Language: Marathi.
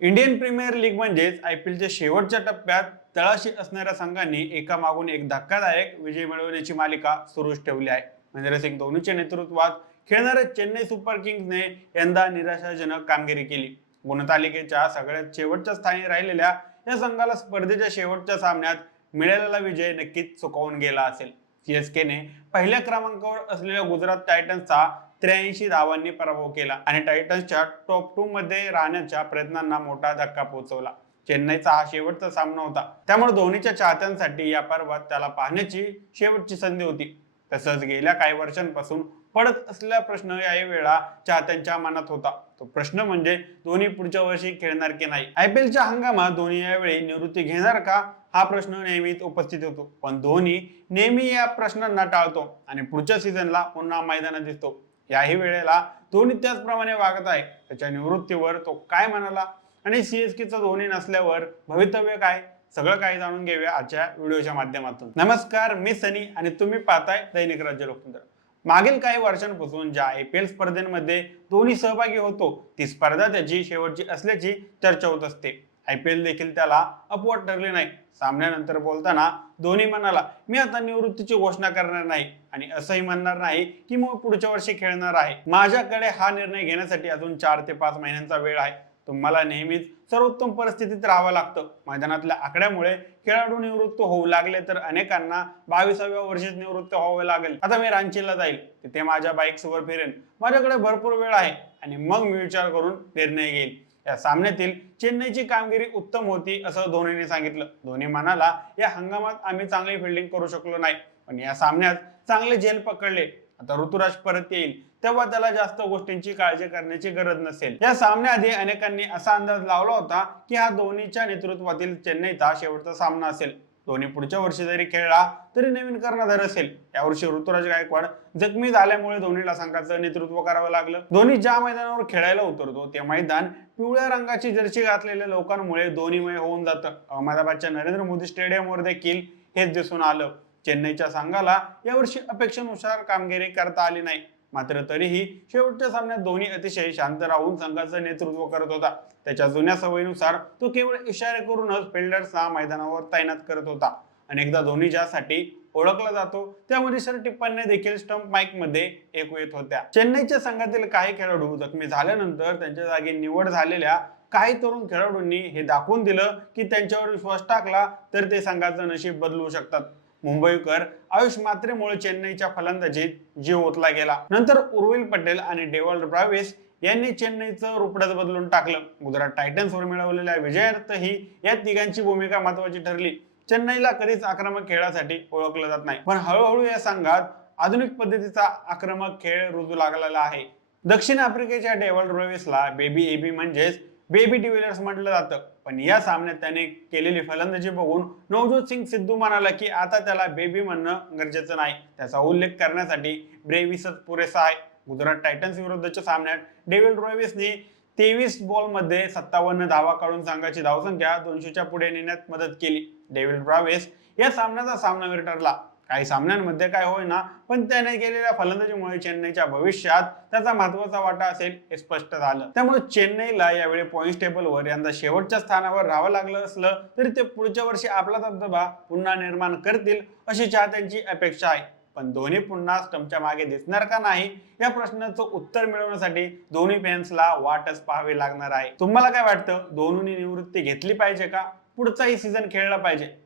इंडियन प्रीमियर लीग म्हणजेच आय पी एलच्या शेवटच्या टप्प्यात तळाशी असणाऱ्या संघांनी एका मागून एक धक्कादायक विजय मिळवण्याची मालिका सुरूच ठेवली आहे. महेंद्र सिंग धोनीच्या नेतृत्वात खेळणाऱ्या चेन्नई सुपर किंग्सने यंदा निराशाजनक कामगिरी केली. गुणतालिकेच्या सगळ्यात शेवटच्या स्थानी राहिलेल्या या संघाला स्पर्धेच्या शेवटच्या सामन्यात मिळालेला विजय नक्कीच चुकवून गेला असेल. सीएसकेने पहिल्या क्रमांकावर असलेल्या गुजरात टायटन्सचा त्र्याऐंशी धावांनी पराभव केला आणि टायटन्सच्या टॉप टू मध्ये राहण्याच्या प्रयत्नांना मोठा धक्का पोहोचवला. चेन्नईचा हा शेवटचा सामना होता. त्यामुळे धोनीच्या चाहत्यांसाठी या पर्वात त्याला पाहण्याची शेवटची संधी होती. तसंच गेल्या काही वर्षांपासून पडत असलेला प्रश्न याही वेळा चाहत्यांच्या मनात होता. तो प्रश्न म्हणजे धोनी पुढच्या वर्षी खेळणार की नाही? आय पी एलच्या हंगामात धोनी यावेळी निवृत्ती घेणार का? हा प्रश्न नेहमीच उपस्थित होतो. पण धोनी नेहमी या प्रश्नांना टाळतो आणि पुढच्या सीझनला पुन्हा मैदानात दिसतो. याही वेळेला धोनी त्याचप्रमाणे वागत आहे. त्याच्या निवृत्तीवर तो काय म्हणाला? आणि सीएसकेचा धोनी नसल्यावर भवितव्य काय? सगळं काही जाणून घेऊया आजच्या व्हिडिओच्या माध्यमातून. नमस्कार मी सनी आणि तुम्ही पाहताय दैनिक राज्य लोकतंत्र. मागील काही वर्षांपासून ज्या आय पी एल स्पर्धेमध्ये धोनी सहभागी होतो ती स्पर्धा त्याची शेवटची असल्याची चर्चा होत असते. आय पी एल देखील त्याला अपवाद ठरले नाही. सामन्यानंतर बोलताना धोनी म्हणाला मी आता निवृत्तीची घोषणा करणार नाही आणि असंही म्हणणार नाही की मी पुढच्या वर्षी खेळणार आहे. माझ्याकडे हा निर्णय घेण्यासाठी अजून चार ते पाच महिन्यांचा वेळ आहे. तुम्हाला नेहमीच सर्वोत्तम परिस्थितीत राहावं लागतं. मैदानातल्या आकड्यामुळे खेळाडू निवृत्त होऊ लागले तर अनेकांना बावीसाव्या वर्षीच निवृत्त व्हावं लागेल. आता मी रांचीला जाईल. तिथे माझ्या बाईक्सवर फिरेन. माझ्याकडे भरपूर वेळ आहे आणि मग मी विचार करून निर्णय घेईल. या सामन्यातील चेन्नईची कामगिरी उत्तम होती असं धोनीने सांगितलं. धोनी म्हणाला या हंगामात आम्ही चांगली फिल्डिंग करू शकलो नाही. पण या सामन्यात चांगले झेल पकडले. आता ऋतुराज परत येईल तेव्हा त्याला जास्त गोष्टींची काळजी करण्याची गरज नसेल. या सामन्याआधी अनेकांनी असा अंदाज लावला होता की हा धोनीच्या नेतृत्वातील चेन्नईचा शेवटचा सामना असेल. धोनी पुढच्या वर्षी जरी खेळला तरी नवीन कर्णधार असेल. यावर्षी ऋतुराज गायकवाड जखमी झाल्यामुळे धोनीला संघाचं नेतृत्व करावं लागलं. धोनी ज्या मैदानावर खेळायला उतरतो ते मैदान पिवळ्या रंगाची जर्सी घातलेल्या लोकांमुळे धोनीमय होऊन जातं. अहमदाबादच्या नरेंद्र मोदी स्टेडियमवर देखील हेच दिसून आलं. चेन्नईच्या संघाला यावर्षी अपेक्षेनुसार कामगिरी करता आली नाही. मात्र तरीही शेवटच्या सामन्यात धोनी अतिशय शांत राहून संघाचं नेतृत्व करत होता. त्याच्या जुन्या सवयीनुसार तो केवळ इशारे करूनच फिल्डर्सना मैदानावर तैनात करत होता. अनेकदा धोनी ज्यासाठी ओळखला जातो त्यामध्ये सर टिप्पण्या देखील स्टंप माईकमध्ये ऐकू येत होत्या. चेन्नईच्या संघातील काही खेळाडू जखमी झाल्यानंतर त्यांच्या जागी निवड झालेल्या काही तरुण खेळाडूंनी हे दाखवून दिलं की त्यांच्यावर विश्वास टाकला तर ते संघाचं नशीब बदलू शकतात. मुंबईकर आयुष मात्रेमुळे चेन्नईच्या फलंदाजीत जीव ओतला गेला. नंतर उर्विल पटेल आणि डेवल ब्रावेस यांनी चेन्नईचं रुपडच बदलून टाकलं. गुजरात टायटन्सवर मिळवलेल्या विजयार्थही या तिघांची भूमिका महत्वाची ठरली. चेन्नईला कधीच आक्रमक खेळासाठी ओळखलं जात नाही. पण हळूहळू या संघात आधुनिक पद्धतीचा आक्रमक खेळ रुजू लागलेला आहे. दक्षिण आफ्रिकेच्या डेव्हल ब्रावेसला बेबी एबी म्हणजेच बेबी डिव्हिलर्स म्हटलं जातं. पण या सामन्यात त्याने केलेली फलंदाजी बघून नवजोत सिंग सिद्धू म्हणाला की आता त्याला बेबी म्हणणं गरजेचं नाही. त्याचा उल्लेख करण्यासाठी ब्रेविसच पुरेसा आहे. गुजरात टायटन्स विरुद्धच्या सामन्यात डेव्हिड रॉयविसने तेवीस बॉलमध्ये सत्तावन्न धावा काढून संघाची धावसंख्या दोनशेच्या पुढे नेण्यात मदत केली. डेव्हिड ब्रावेस या सामन्याचा सामनावीर ठरला काही सामन्यांमध्ये काय होईना पण त्याने केलेल्या फलंदाजीमुळे चेन्नईच्या भविष्यात त्याचा महत्त्वाचा वाटा असेल हे स्पष्ट झालं. त्यामुळे चेन्नईला यावेळी पॉईंट टेबलवर यंदा शेवटच्या स्थानावर राहावं लागलं असलं तरी ते पुढच्या वर्षी आपला धबधबा पुन्हा निर्माण करतील अशी चाहत्यांची अपेक्षा आहे. पण धोनी पुन्हा स्टंपच्या मागे दिसणार का नाही या प्रश्नाचं उत्तर मिळवण्यासाठी धोनी फॅन्सला वाटच पाहावी लागणार आहे. तुम्हाला काय वाटतं? धोनीने निवृत्ती घेतली पाहिजे का? पुढचाही सीझन खेळला पाहिजे.